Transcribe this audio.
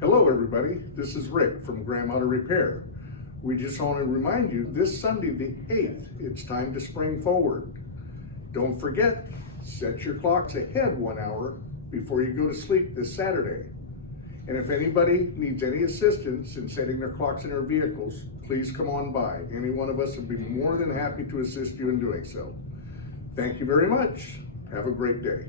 Hello everybody, this is Rick from Graham Auto Repair. We just want to remind you this Sunday the 8th, it's time to spring forward. Don't forget, set your clocks ahead 1 hour before you go to sleep this Saturday. And if anybody needs any assistance in setting their clocks in their vehicles, please come on by. Any one of us would be more than happy to assist you in doing so. Thank you very much. Have a great day.